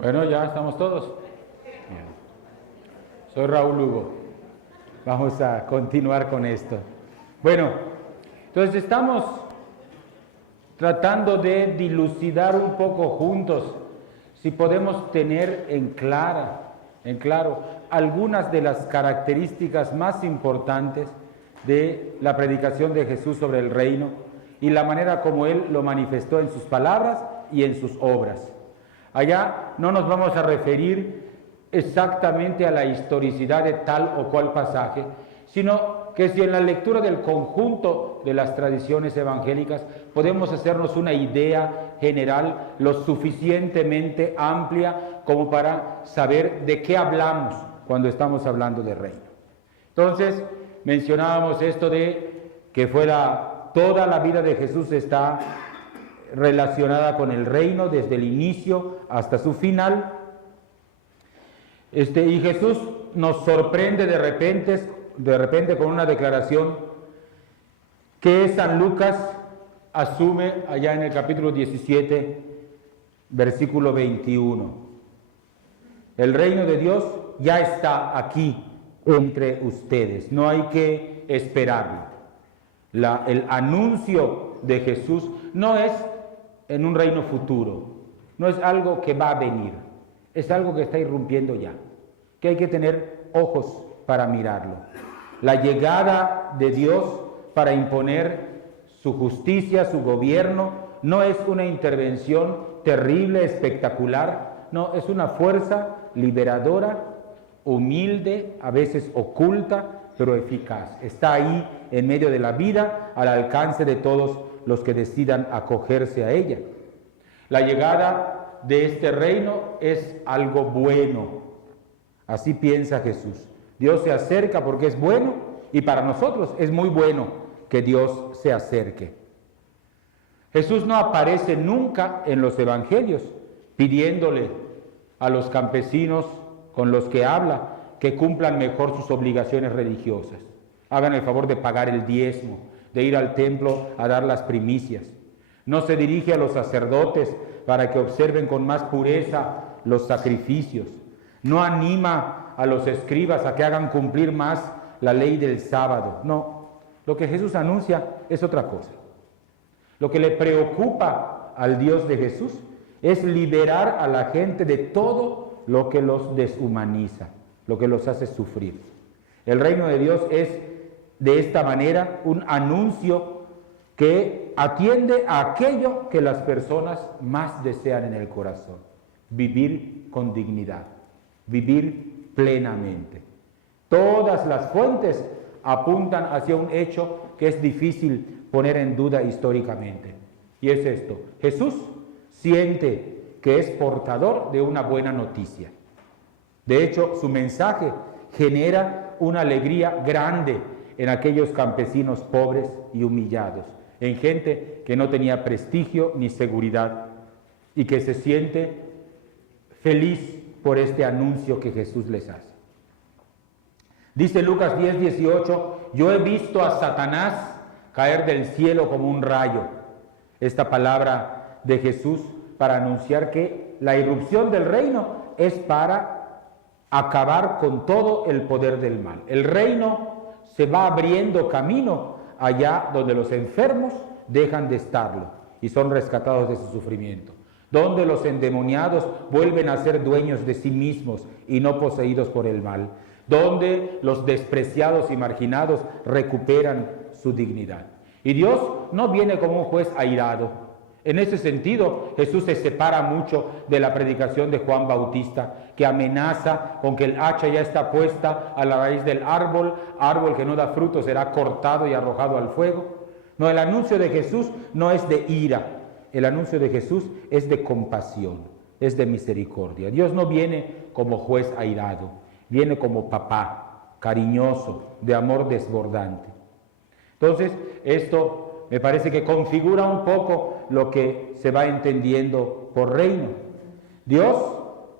Bueno, ya estamos todos. Bien. Soy Raúl Hugo. Vamos a continuar con esto. Bueno, entonces estamos tratando de dilucidar un poco juntos si podemos tener en claro algunas de las características más importantes de la predicación de Jesús sobre el reino y la manera como Él lo manifestó en sus palabras y en sus obras. Allá no nos vamos a referir exactamente a la historicidad de tal o cual pasaje, sino que si en la lectura del conjunto de las tradiciones evangélicas podemos hacernos una idea general lo suficientemente amplia como para saber de qué hablamos cuando estamos hablando de reino. Entonces, mencionábamos esto de que toda la vida de Jesús está relacionada con el reino desde el inicio hasta su final. Y Jesús nos sorprende de repente con una declaración que San Lucas asume allá en el capítulo 17, versículo 21. El reino de Dios ya está aquí entre ustedes, no hay que esperarlo. El anuncio de Jesús no es en un reino futuro, no es algo que va a venir, es algo que está irrumpiendo ya, que hay que tener ojos para mirarlo. La llegada de Dios para imponer su justicia, su gobierno, no es una intervención terrible, espectacular, no, es una fuerza liberadora, humilde, a veces oculta, pero eficaz. Está ahí en medio de la vida, al alcance de todos los que decidan acogerse a ella. La llegada de este reino es algo bueno. Así piensa Jesús. Dios se acerca porque es bueno y para nosotros es muy bueno que Dios se acerque. Jesús no aparece nunca en los evangelios pidiéndole a los campesinos con los que habla que cumplan mejor sus obligaciones religiosas. Hagan el favor de pagar el diezmo, de ir al templo a dar las primicias. No se dirige a los sacerdotes para que observen con más pureza los sacrificios. No anima a los escribas a que hagan cumplir más la ley del sábado. No, lo que Jesús anuncia es otra cosa. Lo que le preocupa al Dios de Jesús es liberar a la gente de todo lo que los deshumaniza, lo que los hace sufrir. El reino de Dios es de esta manera un anuncio que atiende a aquello que las personas más desean en el corazón: vivir con dignidad, vivir plenamente. Todas las fuentes apuntan hacia un hecho que es difícil poner en duda históricamente, y es esto: Jesús siente que es portador de una buena noticia. De hecho, su mensaje genera una alegría grande en aquellos campesinos pobres y humillados, en gente que no tenía prestigio ni seguridad y que se siente feliz por este anuncio que Jesús les hace. Dice Lucas 10:18, yo he visto a Satanás caer del cielo como un rayo. Esta palabra de Jesús para anunciar que la irrupción del reino es para acabar con todo el poder del mal. El reino se va abriendo camino allá donde los enfermos dejan de estarlo y son rescatados de su sufrimiento, donde los endemoniados vuelven a ser dueños de sí mismos y no poseídos por el mal, donde los despreciados y marginados recuperan su dignidad. Y Dios no viene como un juez airado. En ese sentido, Jesús se separa mucho de la predicación de Juan Bautista, que amenaza con que el hacha ya está puesta a la raíz del árbol que no da fruto será cortado y arrojado al fuego. No, el anuncio de Jesús no es de ira, el anuncio de Jesús es de compasión, es de misericordia. Dios no viene como juez airado, viene como papá, cariñoso, de amor desbordante. Entonces, esto me parece que configura un poco lo que se va entendiendo por reino. Dios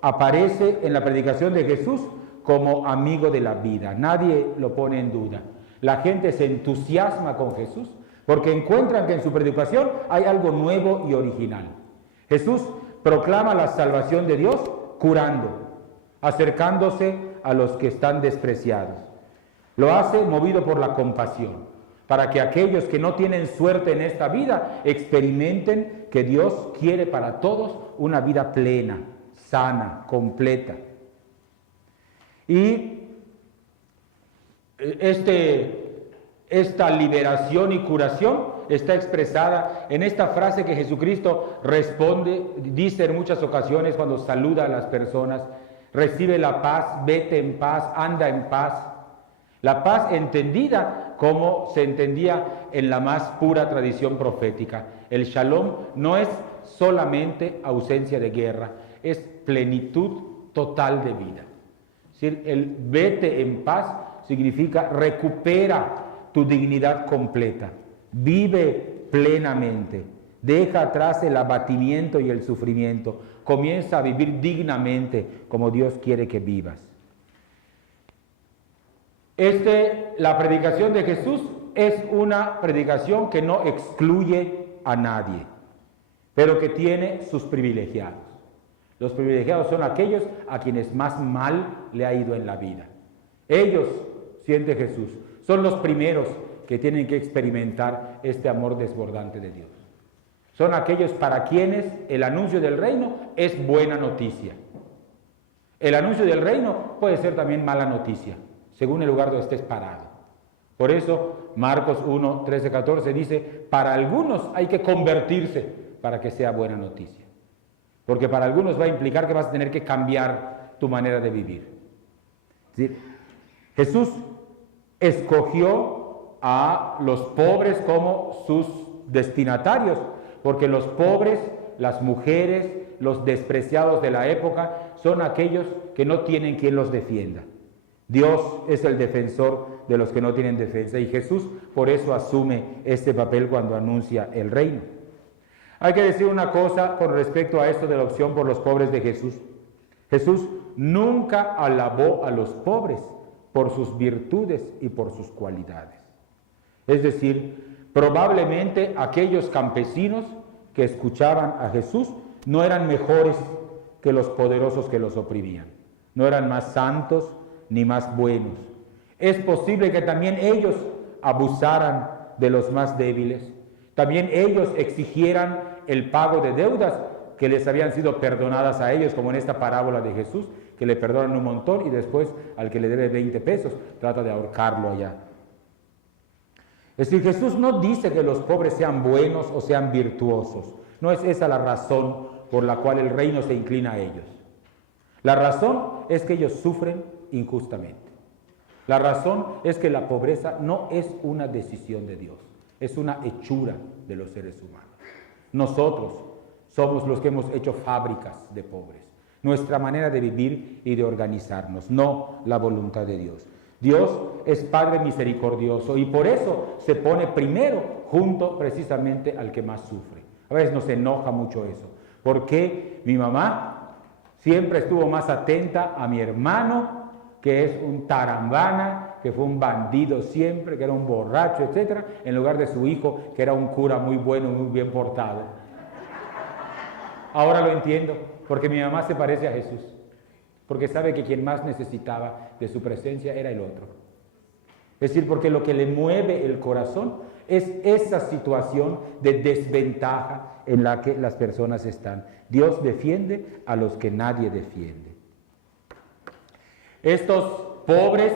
aparece en la predicación de Jesús como amigo de la vida. Nadie lo pone en duda. La gente se entusiasma con Jesús porque encuentran que en su predicación hay algo nuevo y original. Jesús proclama la salvación de Dios curando, acercándose a los que están despreciados. Lo hace movido por la compasión, para que aquellos que no tienen suerte en esta vida experimenten que Dios quiere para todos una vida plena, sana, completa. Y esta liberación y curación está expresada en esta frase que Jesucristo dice en muchas ocasiones cuando saluda a las personas: recibe la paz, vete en paz, anda en paz. La paz entendida como se entendía en la más pura tradición profética. El shalom no es solamente ausencia de guerra, es plenitud total de vida. Es decir, el vete en paz significa recupera tu dignidad completa, vive plenamente, deja atrás el abatimiento y el sufrimiento, comienza a vivir dignamente como Dios quiere que vivas. La predicación de Jesús es una predicación que no excluye a nadie, pero que tiene sus privilegiados. Los privilegiados son aquellos a quienes más mal le ha ido en la vida. Ellos, siente Jesús, son los primeros que tienen que experimentar este amor desbordante de Dios. Son aquellos para quienes el anuncio del reino es buena noticia. El anuncio del reino puede ser también mala noticia, según el lugar donde estés parado. Por eso Marcos 1, 13, 14 dice: para algunos hay que convertirse para que sea buena noticia. Porque para algunos va a implicar que vas a tener que cambiar tu manera de vivir. Es decir, Jesús escogió a los pobres como sus destinatarios, porque los pobres, las mujeres, los despreciados de la época son aquellos que no tienen quien los defienda. Dios es el defensor de los que no tienen defensa, y Jesús por eso asume este papel cuando anuncia el reino. Hay que decir una cosa con respecto a esto de la opción por los pobres de Jesús. Jesús nunca alabó a los pobres por sus virtudes y por sus cualidades. Es decir, probablemente aquellos campesinos que escuchaban a Jesús no eran mejores que los poderosos que los oprimían, no eran más santos ni más buenos. Es posible que también ellos abusaran de los más débiles, también ellos exigieran el pago de deudas que les habían sido perdonadas a ellos, como en esta parábola de Jesús, que le perdonan un montón y después al que le debe 20 pesos trata de ahorcarlo allá. Es decir, Jesús no dice que los pobres sean buenos o sean virtuosos. No es esa la razón por la cual el reino se inclina a ellos. La razón es que ellos sufren injustamente. La razón es que la pobreza no es una decisión de Dios, es una hechura de los seres humanos. Nosotros somos los que hemos hecho fábricas de pobres. Nuestra manera de vivir y de organizarnos, no la voluntad de Dios. Dios es Padre misericordioso y por eso se pone primero junto precisamente al que más sufre. A veces nos enoja mucho eso. ¿Por qué mi mamá siempre estuvo más atenta a mi hermano, que es un tarambana, que fue un bandido siempre, que era un borracho, etcétera, en lugar de su hijo, que era un cura muy bueno, muy bien portado? Ahora lo entiendo, porque mi mamá se parece a Jesús, porque sabe que quien más necesitaba de su presencia era el otro. Es decir, porque lo que le mueve el corazón es esa situación de desventaja en la que las personas están. Dios defiende a los que nadie defiende. Estos pobres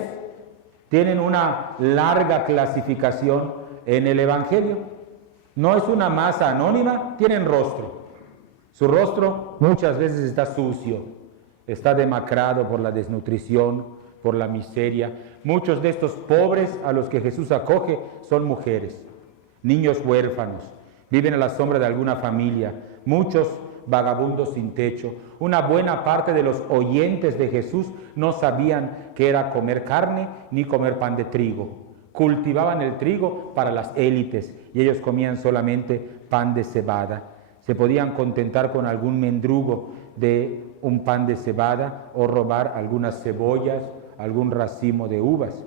tienen una larga clasificación en el Evangelio. No es una masa anónima, tienen rostro. Su rostro muchas veces está sucio, está demacrado por la desnutrición, por la miseria. Muchos de estos pobres a los que Jesús acoge son mujeres, niños huérfanos, viven a la sombra de alguna familia, muchos vagabundos sin techo. Una buena parte de los oyentes de Jesús no sabían qué era comer carne ni comer pan de trigo. Cultivaban el trigo para las élites y ellos comían solamente pan de cebada. Se podían contentar con algún mendrugo de un pan de cebada o robar algunas cebollas, algún racimo de uvas.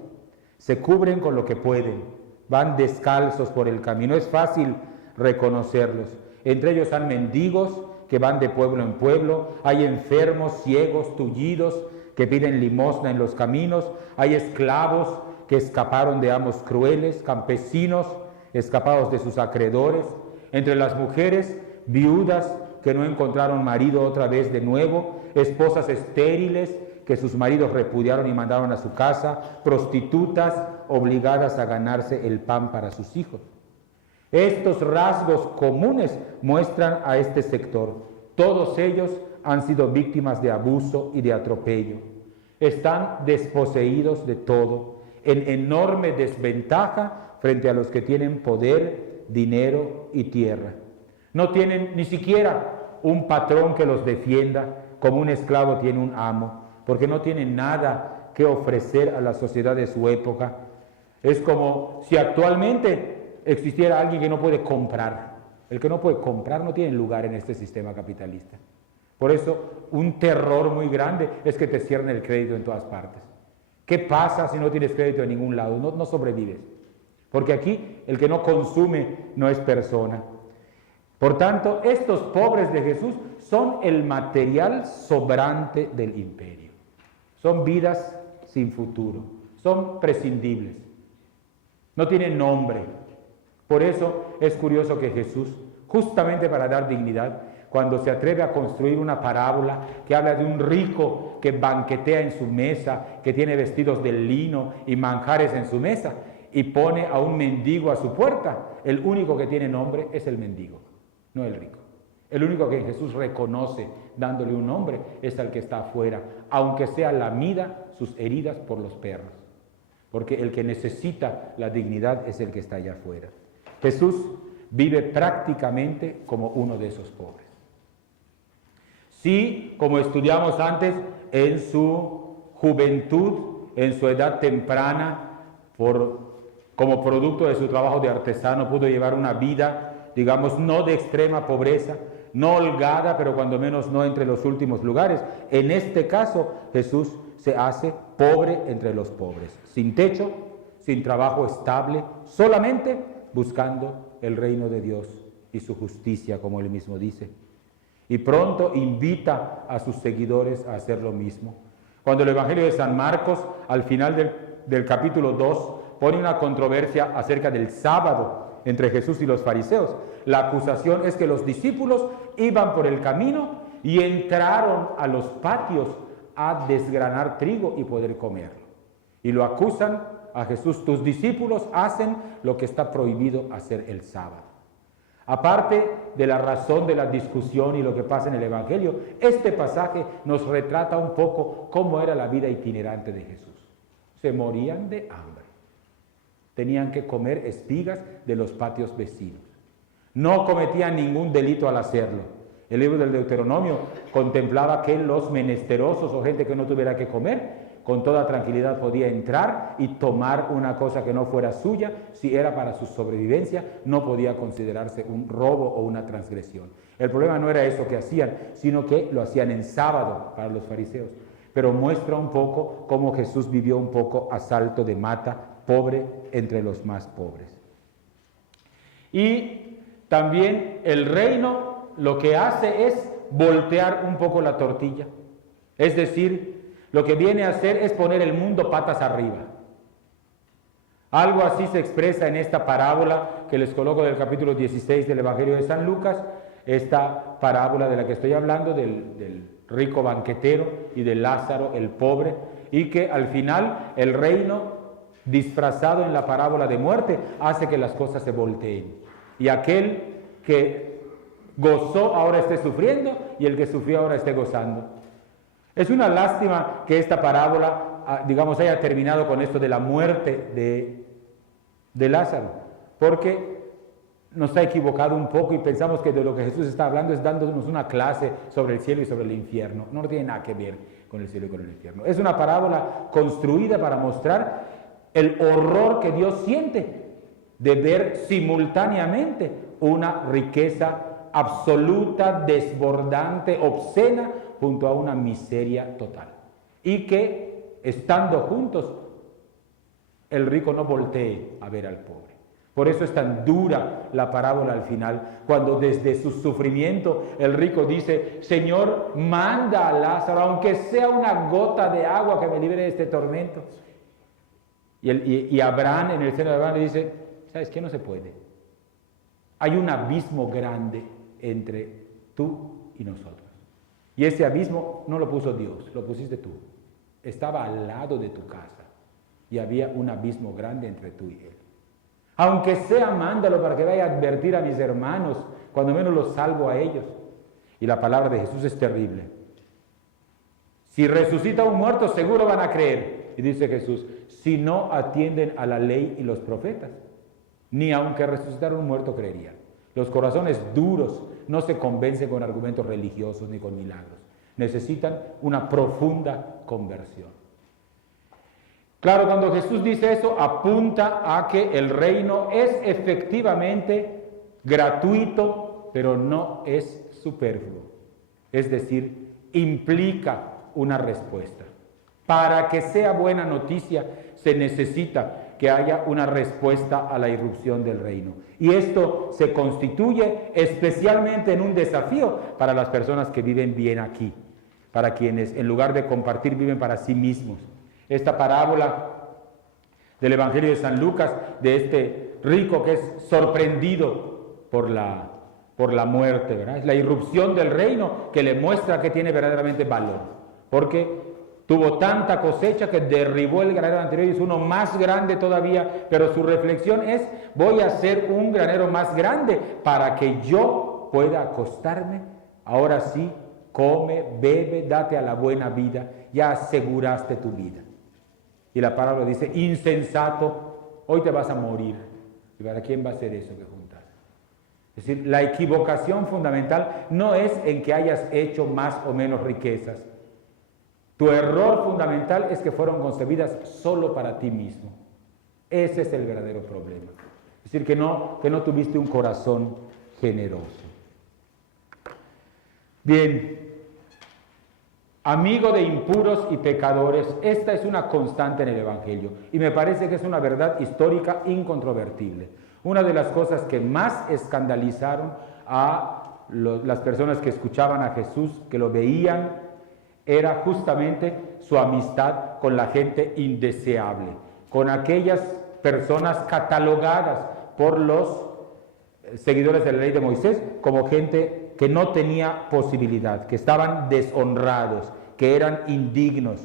Se cubren con lo que pueden, van descalzos por el camino. Es fácil reconocerlos. Entre ellos hay mendigos que van de pueblo en pueblo, hay enfermos, ciegos, tullidos, que piden limosna en los caminos, hay esclavos que escaparon de amos crueles, campesinos escapados de sus acreedores, entre las mujeres, viudas que no encontraron marido otra vez de nuevo, esposas estériles que sus maridos repudiaron y mandaron a su casa, prostitutas obligadas a ganarse el pan para sus hijos. Estos rasgos comunes muestran a este sector. Todos ellos han sido víctimas de abuso y de atropello. Están desposeídos de todo, en enorme desventaja frente a los que tienen poder, dinero y tierra. No tienen ni siquiera un patrón que los defienda, como un esclavo tiene un amo, porque no tienen nada que ofrecer a la sociedad de su época. Es como si actualmente existiera alguien que no puede comprar. El que no puede comprar no tiene lugar en este sistema capitalista. Por eso, un terror muy grande es que te cierren el crédito en todas partes. ¿Qué pasa si no tienes crédito en ningún lado? No sobrevives. Porque aquí el que no consume no es persona. Por tanto, estos pobres de Jesús son el material sobrante del imperio. Son vidas sin futuro. Son prescindibles. No tienen nombre. Por eso es curioso que Jesús, justamente para dar dignidad, cuando se atreve a construir una parábola que habla de un rico que banquetea en su mesa, que tiene vestidos de lino y manjares en su mesa, y pone a un mendigo a su puerta, el único que tiene nombre es el mendigo, no el rico. El único que Jesús reconoce dándole un nombre es al que está afuera, aunque sea lamida sus heridas por los perros, porque el que necesita la dignidad es el que está allá afuera. Jesús vive prácticamente como uno de esos pobres. Sí, como estudiamos antes, en su juventud, en su edad temprana, como producto de su trabajo de artesano, pudo llevar una vida, digamos, no de extrema pobreza, no holgada, pero cuando menos no entre los últimos lugares. En este caso, Jesús se hace pobre entre los pobres, sin techo, sin trabajo estable, solamente buscando el reino de Dios y su justicia, como él mismo dice. Y pronto invita a sus seguidores a hacer lo mismo. Cuando el Evangelio de San Marcos, al final del capítulo 2, pone una controversia acerca del sábado entre Jesús y los fariseos. La acusación es que los discípulos iban por el camino y entraron a los patios a desgranar trigo y poder comerlo. Y lo acusan a Jesús: tus discípulos hacen lo que está prohibido hacer el sábado. Aparte de la razón de la discusión y lo que pasa en el Evangelio, este pasaje nos retrata un poco cómo era la vida itinerante de Jesús. Se morían de hambre. Tenían que comer espigas de los patios vecinos. No cometían ningún delito al hacerlo. El libro del Deuteronomio contemplaba que los menesterosos o gente que no tuviera que comer, con toda tranquilidad podía entrar y tomar una cosa que no fuera suya. Si era para su sobrevivencia, no podía considerarse un robo o una transgresión. El problema no era eso que hacían, sino que lo hacían en sábado para los fariseos. Pero muestra un poco cómo Jesús vivió un poco a salto de mata, pobre entre los más pobres. Y también el reino lo que hace es voltear un poco la tortilla. Es decir, lo que viene a hacer es poner el mundo patas arriba. Algo así se expresa en esta parábola que les coloco del capítulo 16 del Evangelio de San Lucas, esta parábola de la que estoy hablando, del rico banquetero y de Lázaro, el pobre, y que al final el reino, disfrazado en la parábola de muerte, hace que las cosas se volteen. Y aquel que gozó ahora esté sufriendo, y el que sufrió ahora esté gozando. Es una lástima que esta parábola, digamos, haya terminado con esto de la muerte de Lázaro, porque nos ha equivocado un poco y pensamos que de lo que Jesús está hablando es dándonos una clase sobre el cielo y sobre el infierno. No tiene nada que ver con el cielo y con el infierno. Es una parábola construida para mostrar el horror que Dios siente de ver simultáneamente una riqueza absoluta, desbordante, obscena, junto a una miseria total. Y que, estando juntos, el rico no voltee a ver al pobre. Por eso es tan dura la parábola al final, cuando desde su sufrimiento el rico dice, Señor, manda a Lázaro, aunque sea una gota de agua que me libere de este tormento. Y Abraham, en el seno de Abraham, le dice, ¿sabes qué? No se puede. Hay un abismo grande entre tú y nosotros. Y ese abismo no lo puso Dios, lo pusiste tú. Estaba al lado de tu casa y había un abismo grande entre tú y él. Aunque sea, mándalo para que vaya a advertir a mis hermanos, cuando menos los salvo a ellos. Y la palabra de Jesús es terrible. Si resucita un muerto, seguro van a creer. Y dice Jesús, si no atienden a la ley y los profetas, ni aunque resucitara un muerto creerían. Los corazones duros no se convencen con argumentos religiosos ni con milagros. Necesitan una profunda conversión. Claro, cuando Jesús dice eso, apunta a que el reino es efectivamente gratuito, pero no es superfluo. Es decir, implica una respuesta. Para que sea buena noticia, se necesita que haya una respuesta a la irrupción del reino. Y esto se constituye especialmente en un desafío para las personas que viven bien aquí, para quienes en lugar de compartir viven para sí mismos. Esta parábola del Evangelio de San Lucas, de este rico que es sorprendido por la muerte, ¿verdad? Es la irrupción del reino que le muestra que tiene verdaderamente valor, porque tuvo tanta cosecha que derribó el granero anterior y hizo uno más grande todavía, pero su reflexión es, voy a hacer un granero más grande para que yo pueda acostarme, ahora sí, come, bebe, date a la buena vida, ya aseguraste tu vida. Y la parábola dice, insensato, hoy te vas a morir. ¿Y para quién va a ser eso que juntas? Es decir, la equivocación fundamental no es en que hayas hecho más o menos riquezas. Tu error fundamental es que fueron concebidas solo para ti mismo. Ese es el verdadero problema. Es decir, que no tuviste un corazón generoso. Bien, amigo de impuros y pecadores, esta es una constante en el Evangelio y me parece que es una verdad histórica incontrovertible. Una de las cosas que más escandalizaron a las personas que escuchaban a Jesús, que lo veían, era justamente su amistad con la gente indeseable, con aquellas personas catalogadas por los seguidores de la ley de Moisés como gente que no tenía posibilidad, que estaban deshonrados, que eran indignos,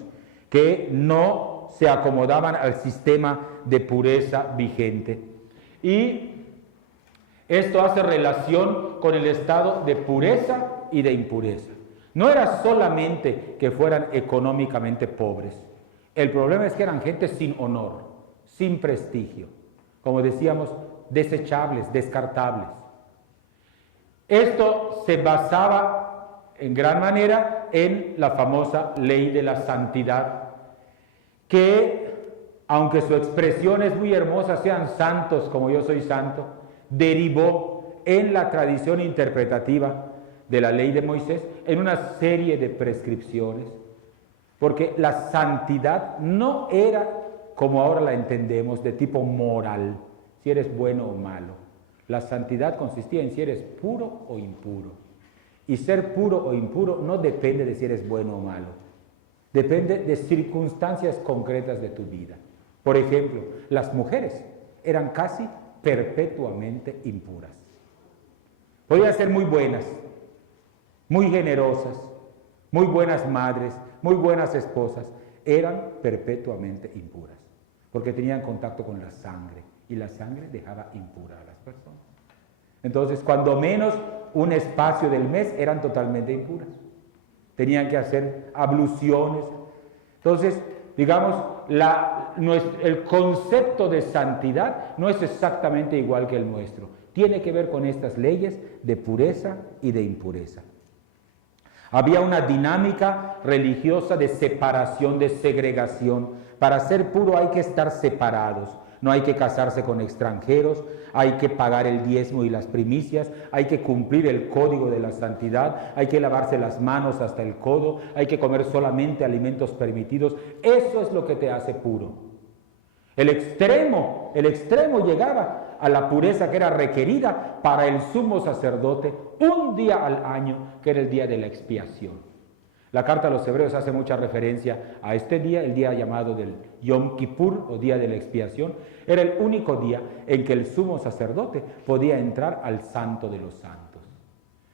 que no se acomodaban al sistema de pureza vigente. Y esto hace relación con el estado de pureza y de impureza. No era solamente que fueran económicamente pobres. El problema es que eran gente sin honor, sin prestigio. Como decíamos, desechables, descartables. Esto se basaba en gran manera en la famosa ley de la santidad, que, aunque su expresión es muy hermosa, sean santos como yo soy santo, derivó en la tradición interpretativa de la ley de Moisés en una serie de prescripciones, porque la santidad no era, como ahora la entendemos, de tipo moral, si eres bueno o malo. La santidad consistía en si eres puro o impuro. Y ser puro o impuro no depende de si eres bueno o malo, depende de circunstancias concretas de tu vida. Por ejemplo, las mujeres eran casi perpetuamente impuras. Podían ser muy buenas, muy generosas, muy buenas madres, muy buenas esposas, eran perpetuamente impuras, porque tenían contacto con la sangre, y la sangre dejaba impura a las personas. Entonces, cuando menos un espacio del mes eran totalmente impuras. Tenían que hacer abluciones. Entonces, digamos, el concepto de santidad no es exactamente igual que el nuestro. Tiene que ver con estas leyes de pureza y de impureza. Había una dinámica religiosa de separación, de segregación. Para ser puro hay que estar separados. No hay que casarse con extranjeros, hay que pagar el diezmo y las primicias, hay que cumplir el código de la santidad, hay que lavarse las manos hasta el codo, hay que comer solamente alimentos permitidos. Eso es lo que te hace puro. El extremo llegaba a la pureza que era requerida para el sumo sacerdote un día al año, que era el día de la expiación. La carta a los Hebreos hace mucha referencia a este día, el día llamado del Yom Kippur o día de la expiación. Era el único día en que el sumo sacerdote podía entrar al Santo de los Santos.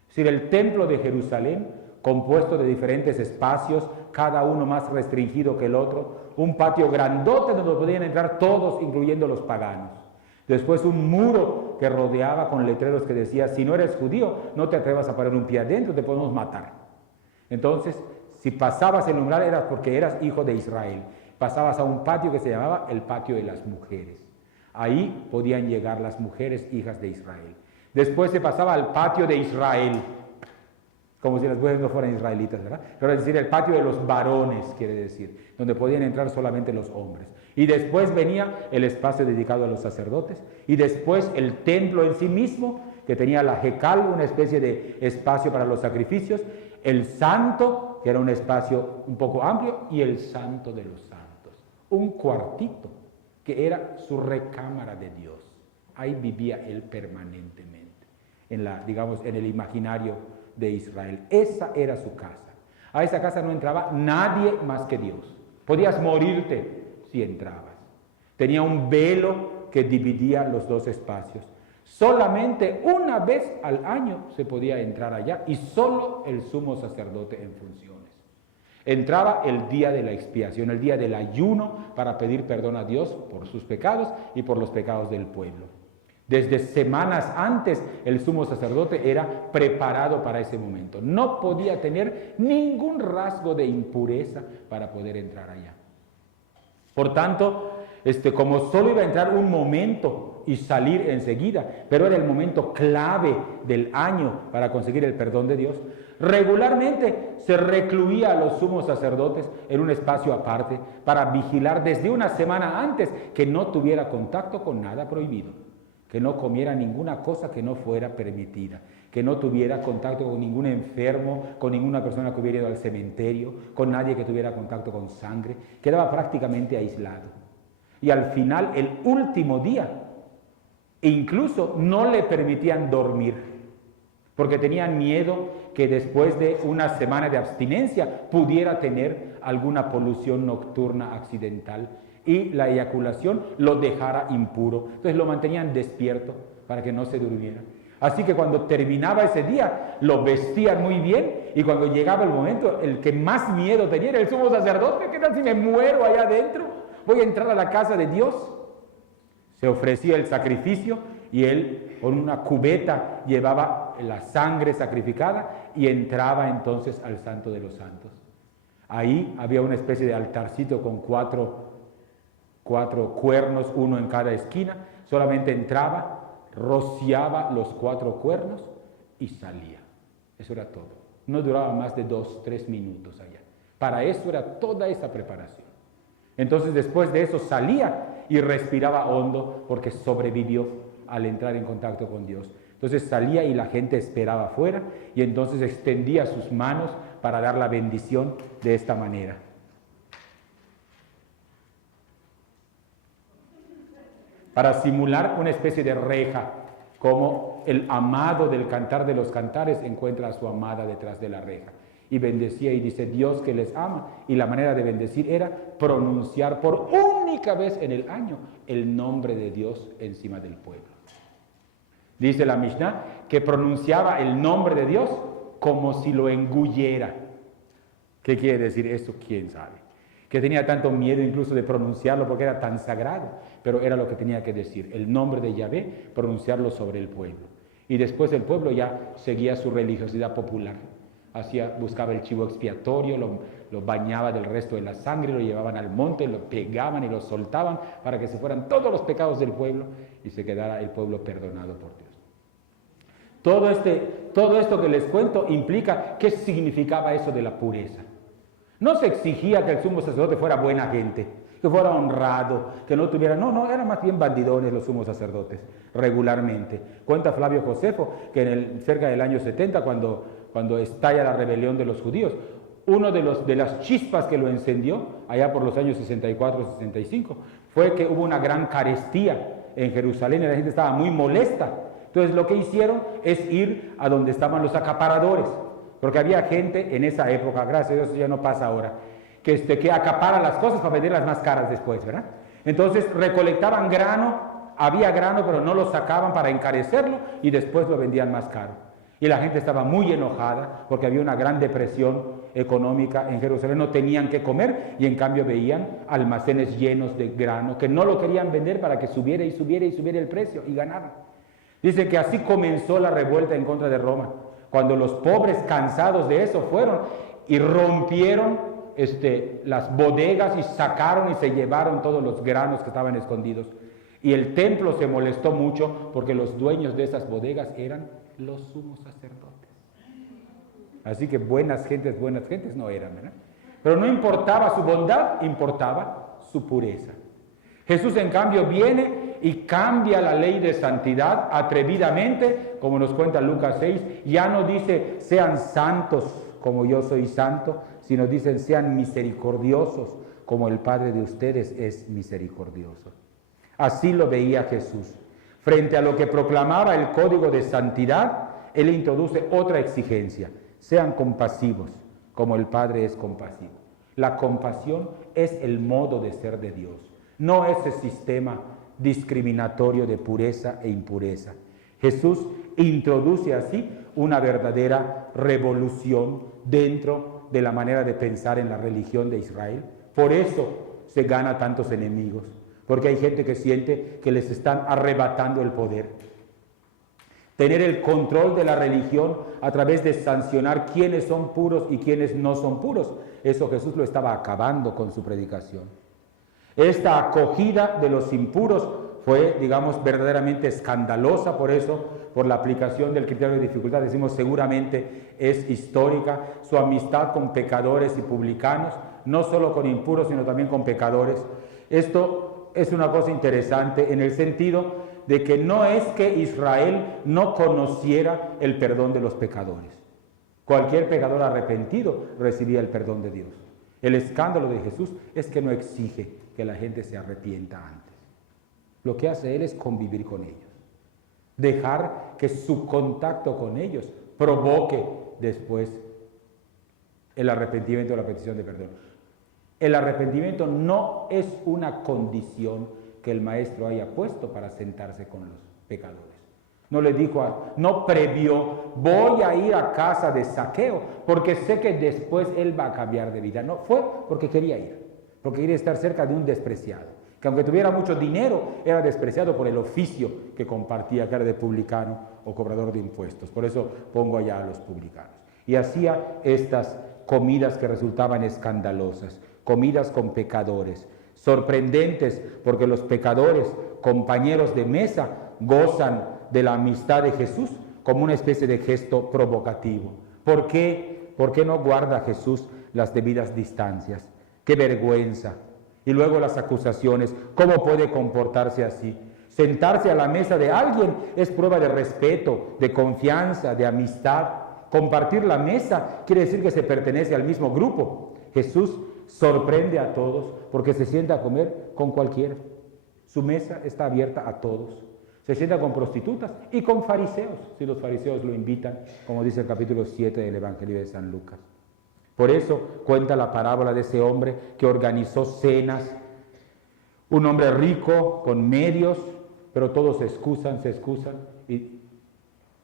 Es decir, el templo de Jerusalén, compuesto de diferentes espacios, cada uno más restringido que el otro, un patio grandote donde podían entrar todos, incluyendo los paganos. Después un muro que rodeaba con letreros que decía: si no eres judío, no te atrevas a poner un pie adentro, te podemos matar. Entonces, si pasabas el umbral era porque eras hijo de Israel. Pasabas a un patio que se llamaba el patio de las mujeres. Ahí podían llegar las mujeres hijas de Israel. Después se pasaba al patio de Israel, como si las mujeres no fueran israelitas, ¿verdad? Pero es decir, el patio de los varones, quiere decir, donde podían entrar solamente los hombres. Y después venía el espacio dedicado a los sacerdotes, y después el templo en sí mismo, que tenía la Jekal, una especie de espacio para los sacrificios, el santo, que era un espacio un poco amplio, y el santo de los santos, un cuartito que era su recámara de Dios. Ahí vivía él permanentemente, en el imaginario de Israel. Esa era su casa. A esa casa no entraba nadie más que Dios. Podías morirte si entrabas. Tenía un velo que dividía los dos espacios. Solamente una vez al año se podía entrar allá, y solo el sumo sacerdote en funciones. Entraba el día de la expiación, el día del ayuno, para pedir perdón a Dios por sus pecados y por los pecados del pueblo. Desde semanas antes el sumo sacerdote era preparado para ese momento. No podía tener ningún rasgo de impureza para poder entrar allá. Por tanto, como solo iba a entrar un momento y salir enseguida, pero era el momento clave del año para conseguir el perdón de Dios, regularmente se recluía a los sumos sacerdotes en un espacio aparte para vigilar desde una semana antes que no tuviera contacto con nada prohibido, que no comiera ninguna cosa que no fuera permitida, que no tuviera contacto con ningún enfermo, con ninguna persona que hubiera ido al cementerio, con nadie que tuviera contacto con sangre. Quedaba prácticamente aislado. Y al final, el último día, incluso no le permitían dormir, porque tenían miedo que después de una semana de abstinencia pudiera tener alguna polución nocturna accidental y la eyaculación lo dejara impuro. Entonces lo mantenían despierto para que no se durmiera. Así que cuando terminaba ese día, lo vestían muy bien, y cuando llegaba el momento, el que más miedo tenía era el sumo sacerdote. ¿Qué tal si me muero allá adentro? Voy a entrar a la casa de Dios. Se ofrecía el sacrificio y él con una cubeta llevaba la sangre sacrificada y entraba entonces al Santo de los Santos. Ahí había una especie de altarcito con cuatro cuernos, uno en cada esquina. Solamente entraba, rociaba los 4 cuernos y salía. Eso era todo. No duraba más de 2-3 minutos allá. Para eso era toda esa preparación. Entonces después de eso salía y respiraba hondo porque sobrevivió al entrar en contacto con Dios. Entonces salía y la gente esperaba afuera, y entonces extendía sus manos para dar la bendición de esta manera. Para simular una especie de reja, como el amado del Cantar de los Cantares encuentra a su amada detrás de la reja. Y bendecía y dice: Dios que les ama. Y la manera de bendecir era pronunciar por única vez en el año el nombre de Dios encima del pueblo. Dice la Mishnah que pronunciaba el nombre de Dios como si lo engullera. ¿Qué quiere decir eso? ¿Quién sabe? Que tenía tanto miedo incluso de pronunciarlo porque era tan sagrado, pero era lo que tenía que decir, el nombre de Yahvé, pronunciarlo sobre el pueblo. Y después el pueblo ya seguía su religiosidad popular. Buscaba el chivo expiatorio, lo bañaba del resto de la sangre, lo llevaban al monte, lo pegaban y lo soltaban para que se fueran todos los pecados del pueblo y se quedara el pueblo perdonado por Dios. Todo esto que les cuento implica qué significaba eso de la pureza. No se exigía que el sumo sacerdote fuera buena gente, que fuera honrado, que no tuviera... No, eran más bien bandidones los sumos sacerdotes, regularmente. Cuenta Flavio Josefo que cerca del año 70, cuando estalla la rebelión de los judíos, uno de las chispas que lo encendió, allá por los años 64-65, fue que hubo una gran carestía en Jerusalén y la gente estaba muy molesta. Entonces lo que hicieron es ir a donde estaban los acaparadores, porque había gente en esa época, gracias a Dios ya no pasa ahora, que acapara las cosas para venderlas más caras después, ¿verdad? Entonces recolectaban grano, había grano, pero no lo sacaban para encarecerlo y después lo vendían más caro. Y la gente estaba muy enojada porque había una gran depresión económica en Jerusalén, no tenían que comer y en cambio veían almacenes llenos de grano que no lo querían vender para que subiera y subiera y subiera el precio y ganaban. Dice que así comenzó la revuelta en contra de Roma, cuando los pobres cansados de eso fueron y rompieron las bodegas y sacaron y se llevaron todos los granos que estaban escondidos. Y el templo se molestó mucho porque los dueños de esas bodegas eran los sumos sacerdotes. Así que buenas gentes no eran, ¿verdad? Pero no importaba su bondad, importaba su pureza. Jesús en cambio viene y cambia la ley de santidad atrevidamente, como nos cuenta Lucas 6, ya no dice sean santos como yo soy santo, sino dicen sean misericordiosos como el Padre de ustedes es misericordioso. Así lo veía Jesús. Frente a lo que proclamaba el código de santidad, Él introduce otra exigencia: sean compasivos como el Padre es compasivo. La compasión es el modo de ser de Dios, no ese sistema discriminatorio de pureza e impureza. Jesús introduce así una verdadera revolución dentro de la manera de pensar en la religión de Israel. Por eso se gana tantos enemigos, porque hay gente que siente que les están arrebatando el poder. Tener el control de la religión a través de sancionar quiénes son puros y quiénes no son puros, eso Jesús lo estaba acabando con su predicación. Esta acogida de los impuros fue, digamos, verdaderamente escandalosa, por eso, por la aplicación del criterio de dificultad, decimos seguramente es histórica, su amistad con pecadores y publicanos, no solo con impuros, sino también con pecadores. Esto es una cosa interesante en el sentido de que no es que Israel no conociera el perdón de los pecadores. Cualquier pecador arrepentido recibía el perdón de Dios. El escándalo de Jesús es que no exige que la gente se arrepienta antes. Lo que hace Él es convivir con ellos, dejar que su contacto con ellos provoque después el arrepentimiento o la petición de perdón. El arrepentimiento no es una condición que el maestro haya puesto para sentarse con los pecadores. No le dijo, no previó, voy a ir a casa de Zaqueo porque sé que después él va a cambiar de vida. No, fue porque quería ir, porque quería estar cerca de un despreciado, que aunque tuviera mucho dinero, era despreciado por el oficio que compartía, que era de publicano o cobrador de impuestos. Por eso pongo allá a los publicanos. Y hacía estas comidas que resultaban escandalosas, comidas con pecadores, sorprendentes porque los pecadores, compañeros de mesa, gozan de la amistad de Jesús como una especie de gesto provocativo. ¿Por qué? ¿Por qué no guarda Jesús las debidas distancias? ¡Qué vergüenza! Y luego las acusaciones, ¿cómo puede comportarse así? Sentarse a la mesa de alguien es prueba de respeto, de confianza, de amistad. Compartir la mesa quiere decir que se pertenece al mismo grupo. Jesús sorprende a todos porque se sienta a comer con cualquiera. Su mesa está abierta a todos. Se sienta con prostitutas y con fariseos, si los fariseos lo invitan, como dice el capítulo 7 del Evangelio de San Lucas. Por eso cuenta la parábola de ese hombre que organizó cenas, un hombre rico, con medios, pero todos se excusan, y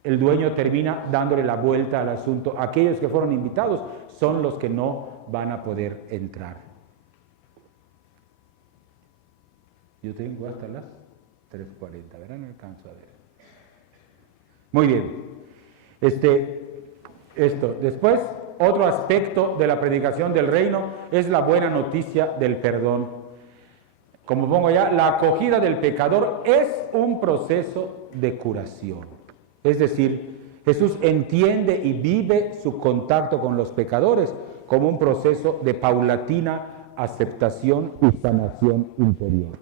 el dueño termina dándole la vuelta al asunto. Aquellos que fueron invitados son los que no van a poder entrar. Yo tengo hasta las 3:40, ¿verdad? No alcanzo a ver. Muy bien. Después, otro aspecto de la predicación del reino es la buena noticia del perdón. Como pongo ya, la acogida del pecador es un proceso de curación. Es decir, Jesús entiende y vive su contacto con los pecadores como un proceso de paulatina aceptación y sanación interior.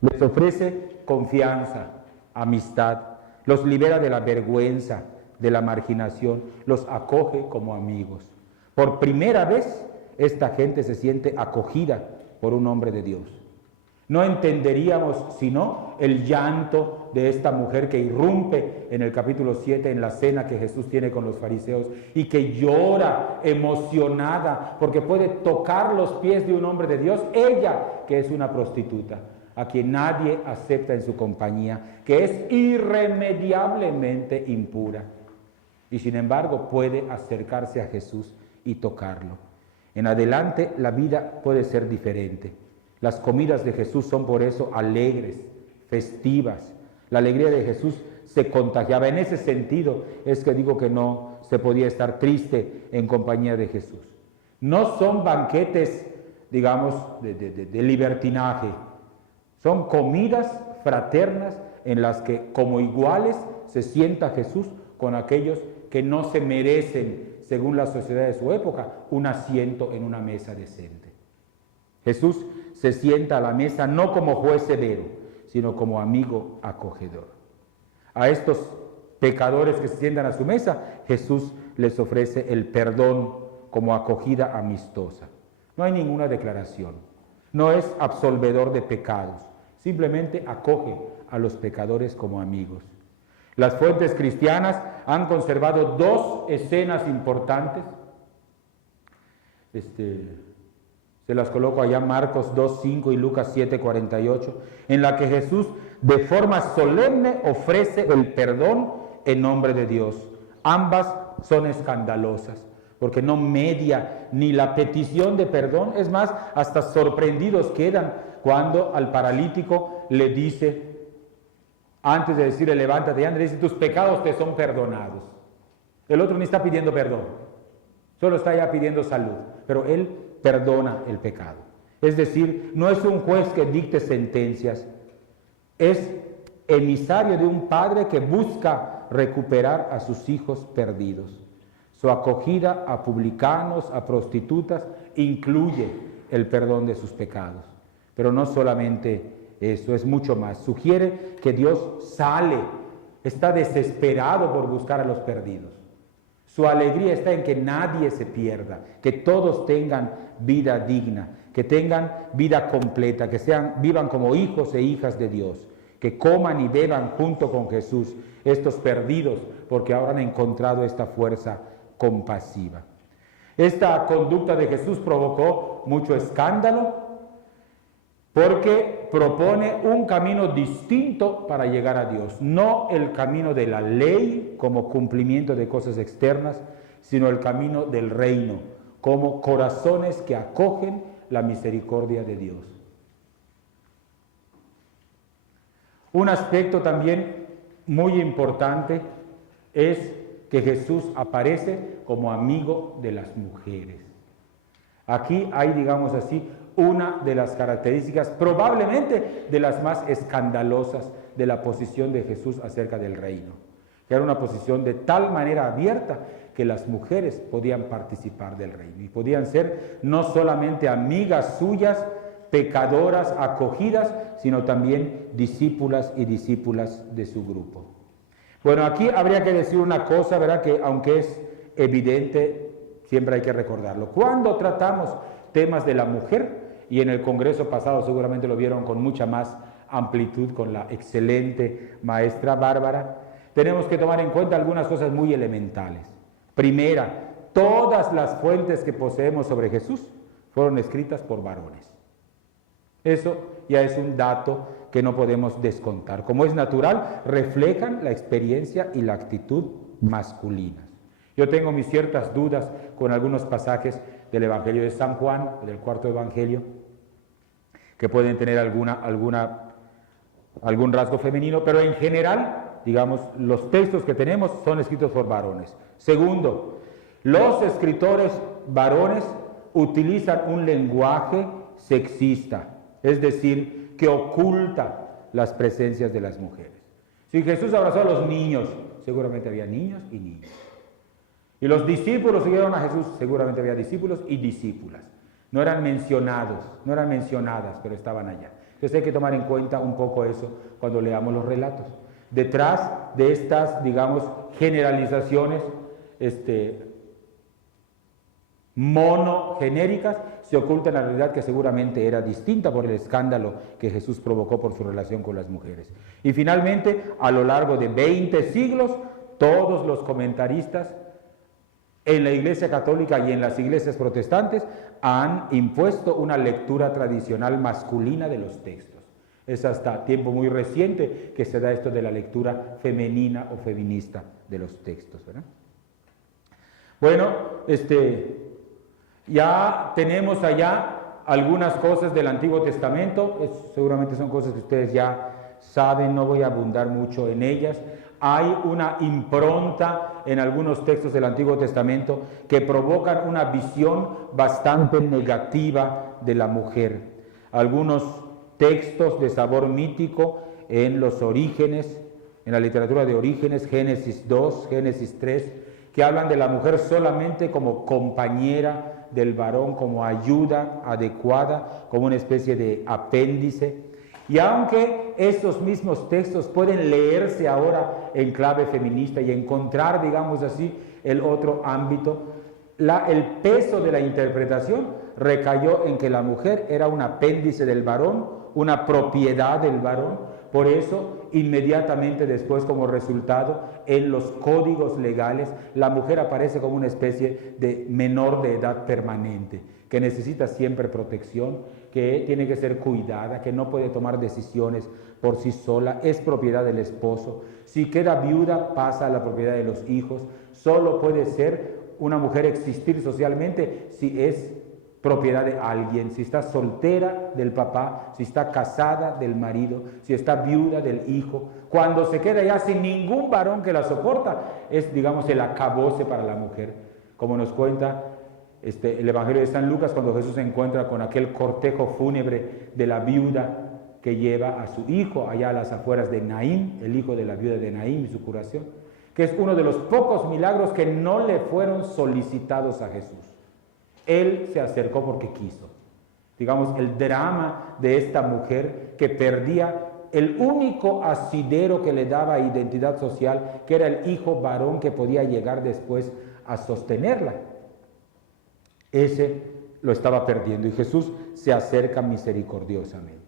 Les ofrece confianza, amistad, los libera de la vergüenza, de la marginación, los acoge como amigos. Por primera vez, esta gente se siente acogida por un hombre de Dios. No entenderíamos sino el llanto de esta mujer que irrumpe en el capítulo 7 en la cena que Jesús tiene con los fariseos y que llora emocionada porque puede tocar los pies de un hombre de Dios, ella que es una prostituta, a quien nadie acepta en su compañía, que es irremediablemente impura. Y sin embargo puede acercarse a Jesús y tocarlo. En adelante la vida puede ser diferente. Las comidas de Jesús son por eso alegres, festivas. La alegría de Jesús se contagiaba. En ese sentido es que digo que no se podía estar triste en compañía de Jesús. No son banquetes, digamos, de libertinaje. Son comidas fraternas en las que como iguales se sienta Jesús con aquellos que no se merecen, según la sociedad de su época, un asiento en una mesa decente. Jesús se sienta a la mesa no como juez severo, sino como amigo acogedor. A estos pecadores que se sientan a su mesa, Jesús les ofrece el perdón como acogida amistosa. No hay ninguna declaración, no es absolvedor de pecados, simplemente acoge a los pecadores como amigos. Las fuentes cristianas han conservado dos escenas importantes. Se las coloco allá, Marcos 2:5 y Lucas 7:48, en la que Jesús de forma solemne ofrece el perdón en nombre de Dios. Ambas son escandalosas, porque no media ni la petición de perdón, es más, hasta sorprendidos quedan cuando al paralítico le dice, antes de decirle levántate y anda, le dice tus pecados te son perdonados. El otro ni está pidiendo perdón, solo está ya pidiendo salud, pero él perdona el pecado. Es decir, no es un juez que dicte sentencias, es emisario de un padre que busca recuperar a sus hijos perdidos. Su acogida a publicanos, a prostitutas, incluye el perdón de sus pecados. Pero no solamente eso, es mucho más. Sugiere que Dios está desesperado por buscar a los perdidos. Su alegría está en que nadie se pierda, que todos tengan vida digna, que tengan vida completa, que vivan como hijos e hijas de Dios, que coman y beban junto con Jesús, estos perdidos, porque ahora han encontrado esta fuerza compasiva. Esta conducta de Jesús provocó mucho escándalo, porque propone un camino distinto para llegar a Dios, no el camino de la ley como cumplimiento de cosas externas, sino el camino del reino, como corazones que acogen la misericordia de Dios. Un aspecto también muy importante es que Jesús aparece como amigo de las mujeres. Aquí hay, digamos así, una de las características, probablemente de las más escandalosas de la posición de Jesús acerca del reino, que era una posición de tal manera abierta que las mujeres podían participar del reino y podían ser no solamente amigas suyas, pecadoras acogidas, sino también discípulas y discípulas de su grupo. Bueno, aquí habría que decir una cosa, ¿verdad?, que aunque es evidente, siempre hay que recordarlo. Cuando tratamos temas de la mujer, y en el congreso pasado seguramente lo vieron con mucha más amplitud con la excelente maestra Bárbara, tenemos que tomar en cuenta algunas cosas muy elementales. Primera, todas las fuentes que poseemos sobre Jesús fueron escritas por varones. Eso ya es un dato que no podemos descontar. Como es natural, reflejan la experiencia y la actitud masculinas. Yo tengo mis ciertas dudas con algunos pasajes del Evangelio de San Juan, del cuarto Evangelio, que pueden tener algún rasgo femenino, pero en general, digamos, los textos que tenemos son escritos por varones. Segundo, los escritores varones utilizan un lenguaje sexista, es decir, que oculta las presencias de las mujeres. Si Jesús abrazó a los niños, seguramente había niños y niñas. Y los discípulos siguieron a Jesús, seguramente había discípulos y discípulas. No eran mencionados, no eran mencionadas, pero estaban allá. Entonces hay que tomar en cuenta un poco eso cuando leamos los relatos. Detrás de estas, digamos, generalizaciones monogenéricas, se oculta la realidad que seguramente era distinta por el escándalo que Jesús provocó por su relación con las mujeres. Y finalmente, a lo largo de 20 siglos, todos los comentaristas en la Iglesia Católica y en las iglesias protestantes han impuesto una lectura tradicional masculina de los textos. Es hasta tiempo muy reciente que se da esto de la lectura femenina o feminista de los textos, ¿verdad? Bueno, ya tenemos allá algunas cosas del Antiguo Testamento, seguramente son cosas que ustedes ya saben, no voy a abundar mucho en ellas. Hay una impronta en algunos textos del Antiguo Testamento que provocan una visión bastante negativa de la mujer. Algunos textos de sabor mítico en los Orígenes, en la literatura de Orígenes, Génesis 2, Génesis 3, que hablan de la mujer solamente como compañera del varón, como ayuda adecuada, como una especie de apéndice. Y aunque esos mismos textos pueden leerse ahora en clave feminista y encontrar, digamos así, el otro ámbito, el peso de la interpretación recayó en que la mujer era un apéndice del varón, una propiedad del varón. Por eso, inmediatamente después, como resultado, en los códigos legales, la mujer aparece como una especie de menor de edad permanente, que necesita siempre protección, que tiene que ser cuidada, que no puede tomar decisiones por sí sola, es propiedad del esposo. Si queda viuda, pasa a la propiedad de los hijos. Solo puede ser una mujer existir socialmente si es propiedad de alguien, si está soltera del papá, si está casada del marido, si está viuda del hijo. Cuando se queda ya sin ningún varón que la soporta, es, digamos, el acabose para la mujer. Como nos cuenta el Evangelio de San Lucas, cuando Jesús se encuentra con aquel cortejo fúnebre de la viuda que lleva a su hijo allá a las afueras de Naín, el hijo de la viuda de Naín y su curación, que es uno de los pocos milagros que no le fueron solicitados a Jesús. Él se acercó porque quiso. Digamos, el drama de esta mujer que perdía el único asidero que le daba identidad social, que era el hijo varón que podía llegar después a sostenerla. Ese lo estaba perdiendo y Jesús se acerca misericordiosamente.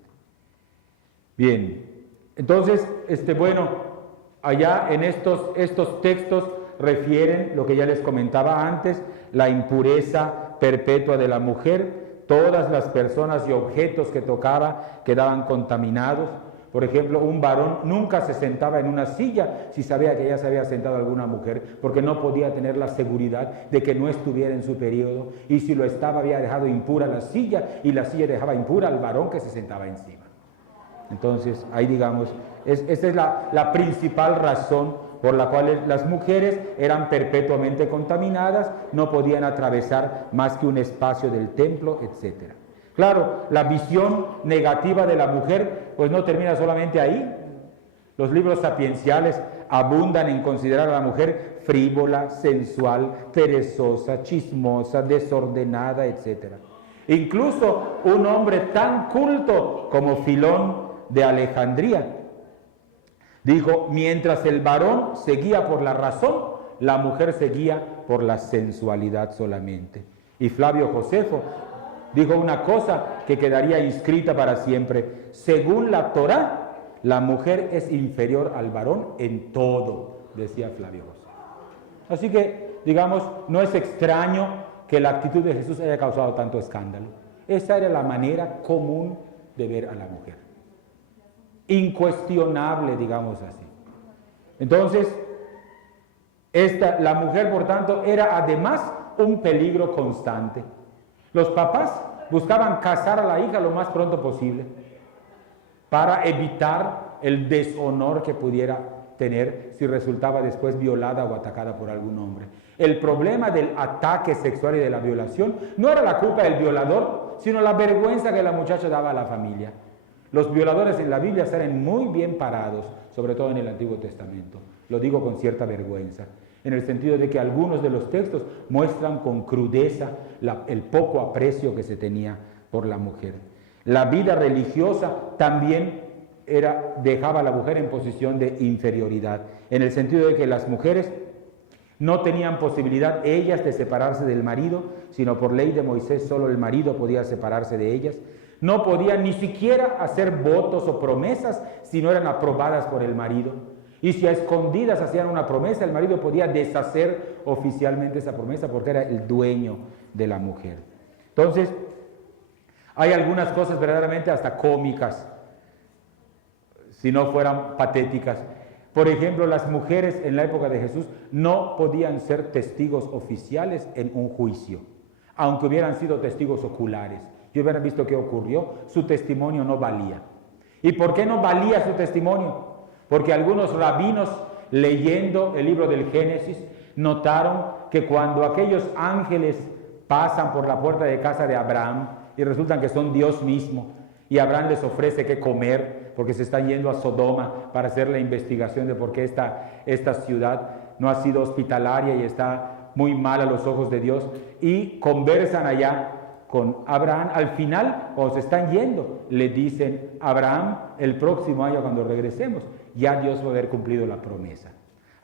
Bien, entonces, bueno, allá en estos textos refieren lo que ya les comentaba antes, la impureza perpetua de la mujer. Todas las personas y objetos que tocaba quedaban contaminados. Por ejemplo, un varón nunca se sentaba en una silla si sabía que ya se había sentado alguna mujer, porque no podía tener la seguridad de que no estuviera en su periodo, y si lo estaba había dejado impura la silla, y la silla dejaba impura al varón que se sentaba encima. Entonces, ahí digamos, esa es la principal razón por la cual las mujeres eran perpetuamente contaminadas, no podían atravesar más que un espacio del templo, etc. Claro, la visión negativa de la mujer pues no termina solamente ahí. Los libros sapienciales abundan en considerar a la mujer frívola, sensual, perezosa, chismosa, desordenada, etc. Incluso un hombre tan culto como Filón de Alejandría dijo: mientras el varón seguía por la razón, la mujer seguía por la sensualidad solamente. Y Flavio Josefo dijo una cosa que quedaría inscrita para siempre: según la Torá, la mujer es inferior al varón en todo, decía Flavio Josefo. Así que, digamos, no es extraño que la actitud de Jesús haya causado tanto escándalo. Esa era la manera común de ver a la mujer. Incuestionable, digamos así. Entonces, la mujer, por tanto, era además un peligro constante. Los papás buscaban casar a la hija lo más pronto posible para evitar el deshonor que pudiera tener si resultaba después violada o atacada por algún hombre. El problema del ataque sexual y de la violación no era la culpa del violador, sino la vergüenza que la muchacha daba a la familia. Los violadores en la Biblia salen muy bien parados, sobre todo en el Antiguo Testamento. Lo digo con cierta vergüenza, en el sentido de que algunos de los textos muestran con crudeza el poco aprecio que se tenía por la mujer. La vida religiosa también dejaba a la mujer en posición de inferioridad, en el sentido de que las mujeres No tenían posibilidad ellas de separarse del marido, sino por ley de Moisés solo el marido podía separarse de ellas. No podían ni siquiera hacer votos o promesas si no eran aprobadas por el marido. Y si a escondidas hacían una promesa, el marido podía deshacer oficialmente esa promesa porque era el dueño de la mujer. Entonces, hay algunas cosas verdaderamente hasta cómicas, si no fueran patéticas. Por ejemplo, las mujeres en la época de Jesús no podían ser testigos oficiales en un juicio, aunque hubieran sido testigos oculares. Y hubieran visto qué ocurrió, su testimonio no valía. ¿Y por qué no valía su testimonio? Porque algunos rabinos, leyendo el libro del Génesis, notaron que cuando aquellos ángeles pasan por la puerta de casa de Abraham y resultan que son Dios mismo, y Abraham les ofrece que comer porque se están yendo a Sodoma para hacer la investigación de por qué esta ciudad no ha sido hospitalaria y está muy mal a los ojos de Dios, y conversan allá con Abraham. Al final, cuando se están yendo, le dicen: Abraham, el próximo año cuando regresemos, ya Dios va a haber cumplido la promesa.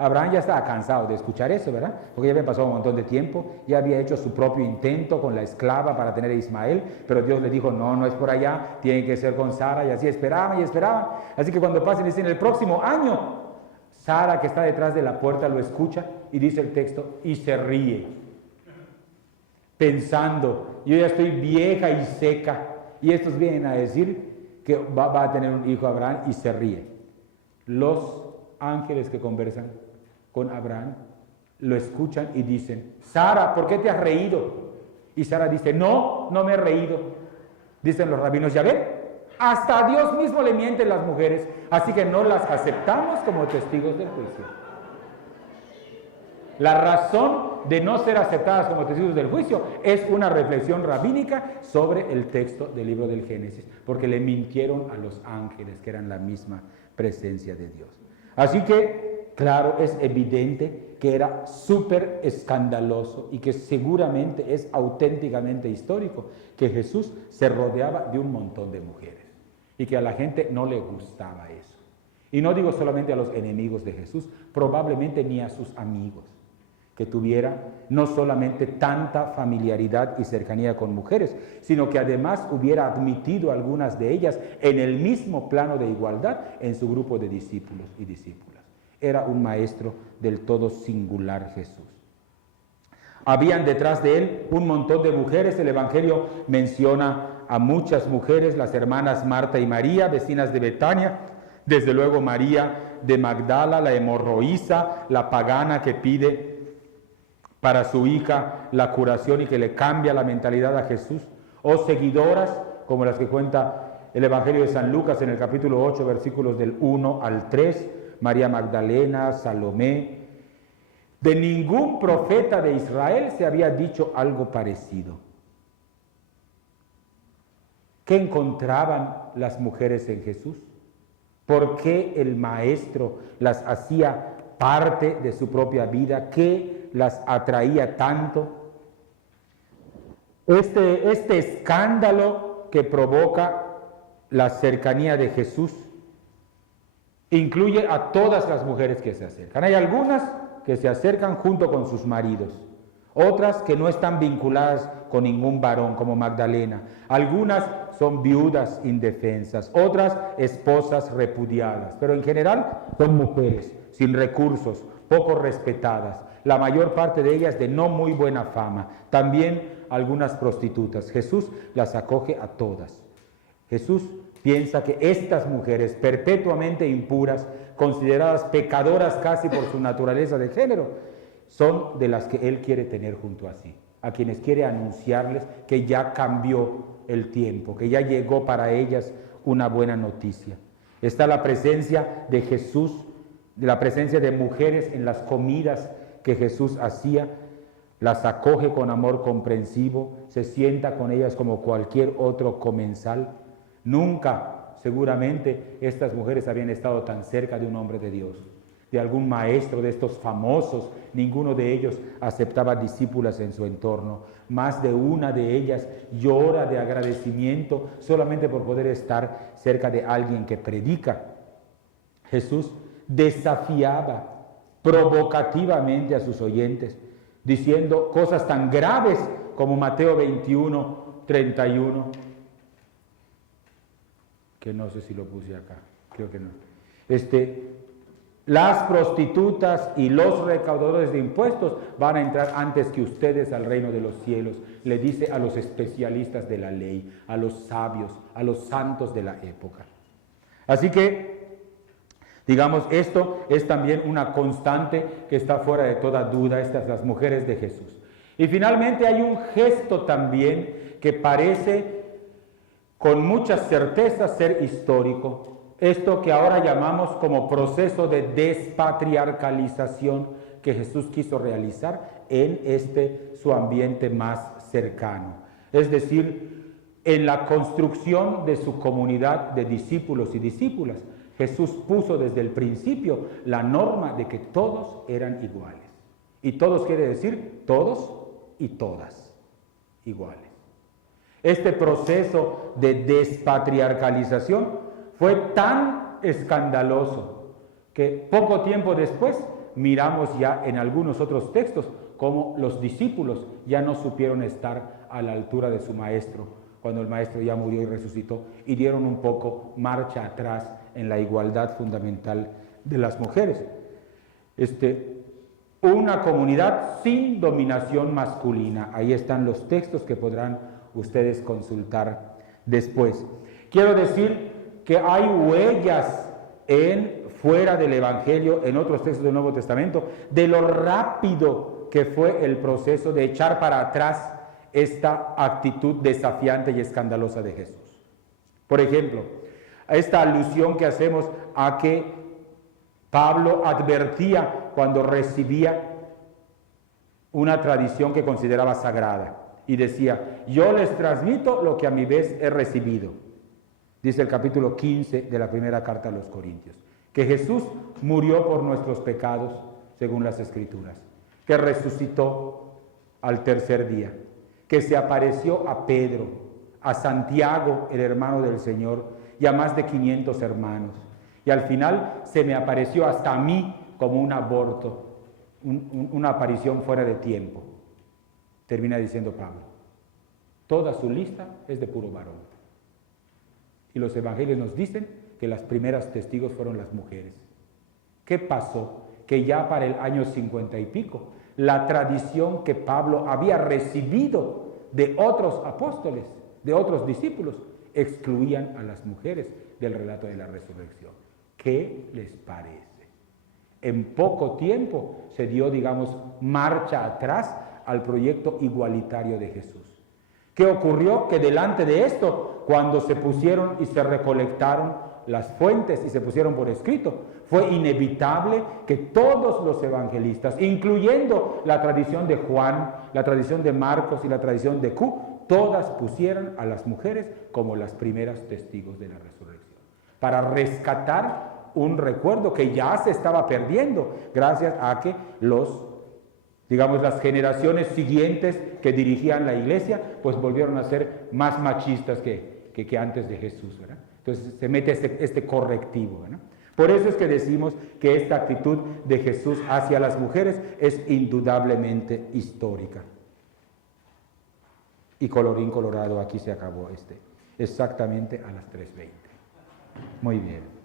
Abraham ya estaba cansado de escuchar eso, ¿verdad? Porque ya había pasado un montón de tiempo, ya había hecho su propio intento con la esclava para tener a Ismael, pero Dios le dijo: no, no es por allá, tiene que ser con Sara, y así esperaban y esperaban. Así que cuando pasen, dicen: el próximo año, Sara, que está detrás de la puerta, lo escucha y dice el texto, y se ríe, pensando: yo ya estoy vieja y seca, y estos vienen a decir que va a tener un hijo Abraham, y se ríe. Los ángeles que conversan con Abraham lo escuchan y dicen: Sara, ¿por qué te has reído? Y Sara dice: no, no me he reído. Dicen los rabinos: ya ven, hasta a Dios mismo le mienten las mujeres, así que no las aceptamos como testigos del juicio. La razón de no ser aceptadas como testigos del juicio es una reflexión rabínica sobre el texto del libro del Génesis, porque le mintieron a los ángeles, que eran la misma presencia de Dios. Así que, claro, es evidente que era súper escandaloso y que seguramente es auténticamente histórico que Jesús se rodeaba de un montón de mujeres y que a la gente no le gustaba eso. Y no digo solamente a los enemigos de Jesús, probablemente ni a sus amigos, que tuviera no solamente tanta familiaridad y cercanía con mujeres, sino que además hubiera admitido a algunas de ellas en el mismo plano de igualdad en su grupo de discípulos y discípulas. Era un maestro del todo singular Jesús. Habían detrás de él un montón de mujeres. El Evangelio menciona a muchas mujeres, las hermanas Marta y María, vecinas de Betania, desde luego María de Magdala, la hemorroísa, la pagana que pide para su hija la curación y que le cambia la mentalidad a Jesús, o seguidoras como las que cuenta el Evangelio de San Lucas en el capítulo 8, versículos del 1 al 3, María Magdalena, Salomé. De ningún profeta de Israel se había dicho algo parecido. ¿Qué encontraban las mujeres en Jesús? ¿Por qué el Maestro las hacía parte de su propia vida? ¿Qué las atraía tanto? Este escándalo que provoca la cercanía de Jesús incluye a todas las mujeres que se acercan. Hay algunas que se acercan junto con sus maridos, otras que no están vinculadas con ningún varón, como Magdalena. Algunas son viudas indefensas, otras esposas repudiadas, pero en general son mujeres sin recursos, poco respetadas, la mayor parte de ellas de no muy buena fama, también algunas prostitutas. Jesús las acoge a todas. Jesús piensa que estas mujeres perpetuamente impuras, consideradas pecadoras casi por su naturaleza de género, son de las que Él quiere tener junto a sí, a quienes quiere anunciarles que ya cambió el tiempo, que ya llegó para ellas una buena noticia. Está la presencia de Jesús, la presencia de mujeres en las comidas que Jesús hacía, las acoge con amor comprensivo, se sienta con ellas como cualquier otro comensal. Nunca, seguramente, estas mujeres habían estado tan cerca de un hombre de Dios, de algún maestro de estos famosos. Ninguno de ellos aceptaba discípulas en su entorno. Más de una de ellas llora de agradecimiento solamente por poder estar cerca de alguien que predica. Jesús desafiaba provocativamente a sus oyentes, diciendo cosas tan graves como Mateo 21, 31, que no sé si lo puse acá, creo que no. Las prostitutas y los recaudadores de impuestos van a entrar antes que ustedes al reino de los cielos, le dice a los especialistas de la ley, a los sabios, a los santos de la época. Así que, digamos, esto es también una constante que está fuera de toda duda, estas las mujeres de Jesús. Y finalmente hay un gesto también que parece con mucha certeza ser histórico. Esto que ahora llamamos como proceso de despatriarcalización que Jesús quiso realizar en su ambiente más cercano. Es decir, en la construcción de su comunidad de discípulos y discípulas, Jesús puso desde el principio la norma de que todos eran iguales. Y todos quiere decir todos y todas iguales. Este proceso de despatriarcalización fue tan escandaloso que poco tiempo después miramos ya en algunos otros textos cómo los discípulos ya no supieron estar a la altura de su maestro cuando el maestro ya murió y resucitó, y dieron un poco marcha atrás en la igualdad fundamental de las mujeres. Una comunidad sin dominación masculina. Ahí están los textos que podrán ustedes consultar después. Quiero decir que hay huellas fuera del Evangelio, en otros textos del Nuevo Testamento, de lo rápido que fue el proceso de echar para atrás esta actitud desafiante y escandalosa de Jesús. Por ejemplo, esta alusión que hacemos a que Pablo advertía cuando recibía una tradición que consideraba sagrada y decía, yo les transmito lo que a mi vez he recibido. Dice el capítulo 15 de la primera carta a los Corintios, que Jesús murió por nuestros pecados, según las Escrituras, que resucitó al tercer día, que se apareció a Pedro, a Santiago, el hermano del Señor, y a más de 500 hermanos. Y al final se me apareció hasta a mí como un aborto, una aparición fuera de tiempo. Termina diciendo Pablo, toda su lista es de puro varón. Y los evangelios nos dicen que las primeras testigos fueron las mujeres. ¿Qué pasó? Que ya para el año 50 y pico, la tradición que Pablo había recibido de otros apóstoles, de otros discípulos, excluían a las mujeres del relato de la resurrección. ¿Qué les parece? En poco tiempo se dio, digamos, marcha atrás al proyecto igualitario de Jesús. ¿Qué ocurrió? Que delante de esto, cuando se pusieron y se recolectaron las fuentes y se pusieron por escrito, fue inevitable que todos los evangelistas, incluyendo la tradición de Juan, la tradición de Marcos y la tradición de Q, todas pusieran a las mujeres como las primeras testigos de la resurrección, para rescatar un recuerdo que ya se estaba perdiendo gracias a que las generaciones siguientes que dirigían la iglesia, pues volvieron a ser más machistas que antes de Jesús, ¿verdad? Entonces se mete este correctivo, ¿verdad? Por eso es que decimos que esta actitud de Jesús hacia las mujeres es indudablemente histórica. Y colorín colorado, aquí se acabó exactamente a las 3:20. Muy bien.